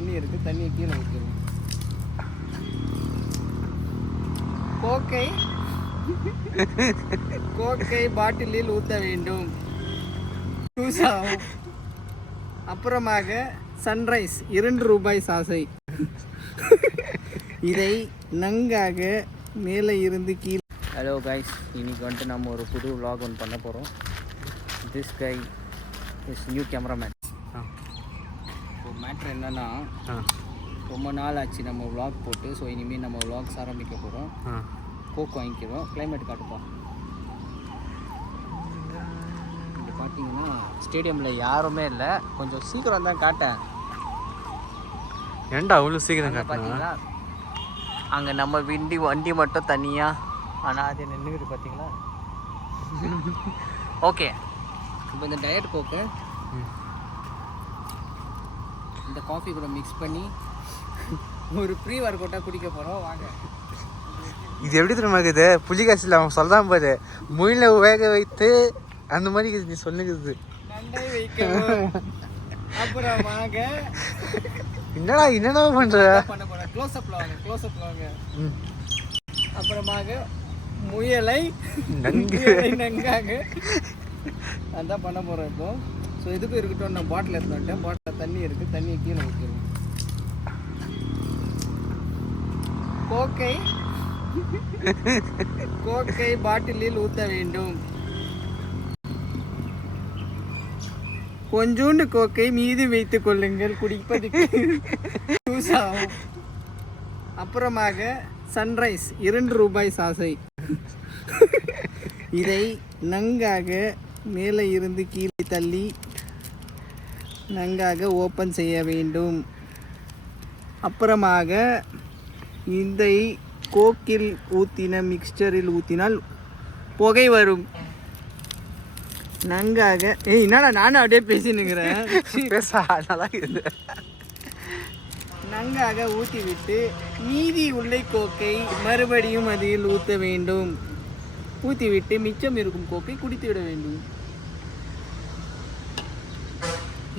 தண்ணி இருக்குது, தண்ணியை கீழே ஊற்றிடுவோம். கோக்கை பாட்டிலில் ஊற்ற வேண்டும். அப்புறமாக சன்ரைஸ் 2 ரூபாய் சாசை. இதை நன்காக மேலே இருந்து கீழே. ஹலோ கைஸ், இன்னைக்கு வந்துட்டு நம்ம ஒரு புது vlog ஒன்று பண்ண போகிறோம். This guy is new cameraman. இப்போ மேட்ரு என்னென்னா, ரொம்ப நாள் ஆச்சு நம்ம vlog போட்டு. ஸோ இனிமேல் நம்ம vlogs ஆரம்பிக்க போகிறோம். கோக் வாங்கிக்கிறோம். கிளைமேட் காட்டுப்பா. இங்கே பார்த்தீங்கன்னா ஸ்டேடியமில் யாருமே இல்லை. கொஞ்சம் சீக்கிரம் தான் காட்டேன். ஏன்டா அவ்வளோ சீக்கிரம் பார்த்தீங்களா? அங்கே நம்ம வண்டி மட்டும் தனியாக ஆனால் அது நின்றுக்குது பார்த்தீங்களா? ஓகே, இப்போ இந்த டயட் கோக்கை இந்த காஃபி கூட மிக்ஸ் பண்ணி ஒரு ப்ரீ ஒர்க் அவுட்டாக குடிக்க போகிறோம். வாங்க. இது எப்படி தெரியுமா இருக்குது? புலிகாசில் அவன் சொல்கிறான் பாரு, முயில வேக வைத்து அந்த மாதிரி நீ சொல்லுகிறது. நண்டை வைக்கவும் அப்புறமாக என்னடா பண்ற பண்ண போகிறேன். க்ளோஸ்அப்பில் வாங்க. அப்புறமாக முயலை நங்காக அதான் பண்ண போகிறோம் இப்போ. ஸோ இதுக்கும் இருக்கட்டும், நான் பாட்டில் எடுத்து வந்துட்டேன். பாட்டில் தண்ணி இருக்குது, தண்ணியை கீழே ஊற்றிடுவோம். கோக்கை பாட்டிலில் ஊற்ற வேண்டும். கொஞ்சோண்டு கோக்கை மீதி வைத்துக் கொள்ளுங்கள், குடிப்பதுக்கு யூஸ் ஆகும். அப்புறமாக சன்ரைஸ் 2 ரூபாய் சாசை. இதை நன்காக மேலே இருந்து கீழே தள்ளி நன்காக ஓப்பன் செய்ய வேண்டும். அப்புறமாக இதை கோக்கில் ஊற்றின மிக்சரில் ஊற்றினால் புகை வரும். நன்காக என்னடா நானும் அப்படியே பேசினுங்கிறேன். நல்லா இருக்குது. நன்காக ஊற்றிவிட்டு மீதி உள்ள கோக்கை மறுபடியும் அதில் ஊற்ற வேண்டும். ஊற்றிவிட்டு மிச்சம் இருக்கும் கோக்கை குடித்து விட வேண்டும்.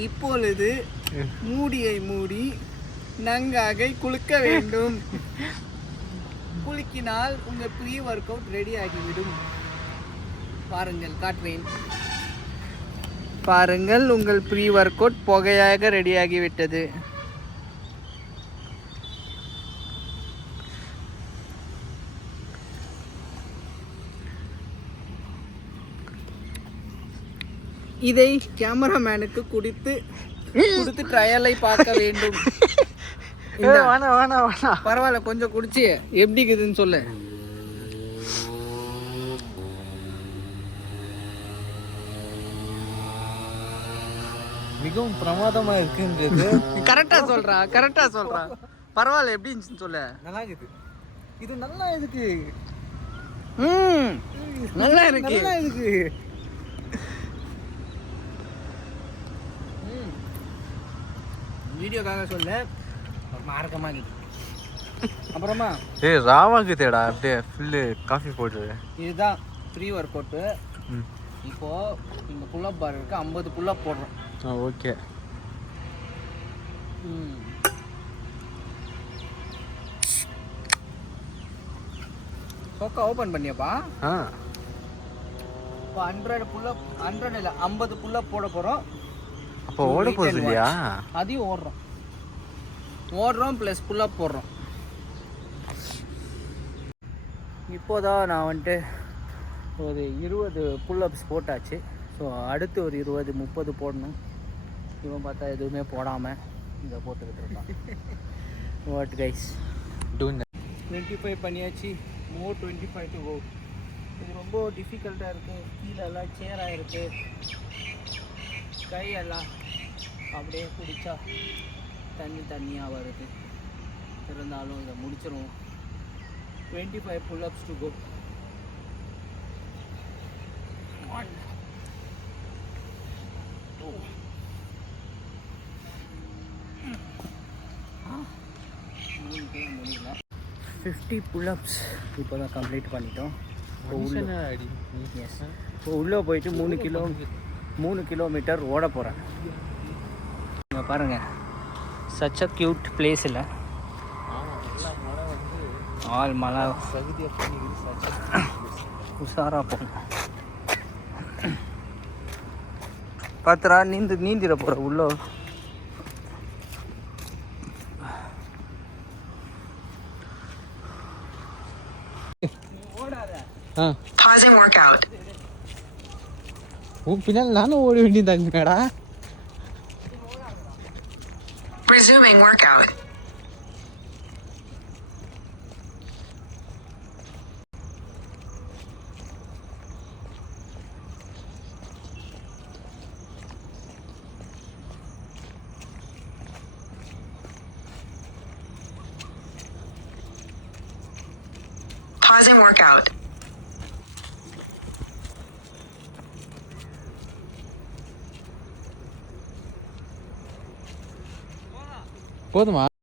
இப்பொழுது மூடியை மூடி நன்காக குலுக்க வேண்டும். குலுக்கினால் உங்கள் ப்ரீ ஒர்க் அவுட் ரெடி ஆகிவிடும். பாருங்கள், காட்டுறேன். பாருங்கள், உங்கள் ப்ரீ ஒர்க் அவுட் புகையாக ரெடி ஆகிவிட்டது. இதை கேமராமேனுக்கு கொடுத்து ட்ரையலை பார்க்க வேண்டும். பரவாயில்ல, கொஞ்சம் குடிச்சு எப்படி இருக்குதுன்னு சொல்லு. மிகவும் பிரமாதமா இருக்குன்றது. கரெக்டா சொல்றா. பரவாயில்ல, எப்படி இருந்துச்சுன்னு சொல்லு. நல்லா இருக்குது. இது நல்லா இருக்கு. நல்லா இருக்கு. வீடியோக்காக சொல்ல மார்க்கமா இருக்கு. அப்புறமா ராவாக்கு தேடா அப்படியே ஃபுல்லு காஃபி போட்டு. இதுதான் ப்ரீ ஒர்க் அவுட்டு. இப்போ இந்த புல்லப் பார் இருக்கு, 50 புல்லப் போடுறோம். ஓகே. சோக்கா ஓப்பன் பண்ணியப்பா. இப்போ 100 புல்லப், 100 இல்லை 50 புல்லப் போட போகிறோம். அப்போ ஓட போகுது இல்லையா? அதையும் ஓடுறோம் ப்ளஸ் புல்லப் போடுறோம். இப்போதான் நான் வந்துட்டு ஒரு 20 புல்லப்ஸ் போட்டாச்சு. ஸோ அடுத்து ஒரு 20-30 போடணும். இவன் பார்த்தா எதுவுமே போடாமல் இதை போட்டுக்கிட்டு இருக்கான். What guys doing? 25 பண்ணியாச்சு. மோர் 25 டு கோ. இது ரொம்ப டிஃபிகல்ட்டாக இருக்குது. கீழெல்லாம் சேராக இருக்குது. கையெல்லாம் அப்படியே பிடிச்சா தண்ணியாக வருது. இருந்தாலும் இதை முடிச்சிருவோம். 25 புல்லப்ஸ் டு கோ. 1 2 முடியல. 50 புல்லப்ஸ் இப்போ தான் கம்ப்ளீட் பண்ணிட்டோம். இப்போ உள்ளே போயிட்டு 3 கிலோமீட்டர் ஓட போகிறேன். இங்கே பாருங்கள், சச் அ கியூட் பிளேஸ் இல்லை ஆல் மழை உஷாராக போகணும். பார்த்துடா நீந்திர போகிற உள்ள. Pausing workout. உன் பின்னால் நானும் ஓடி வேண்டியதாங்கடா. Resuming workout. Pausing workout. போதுமா?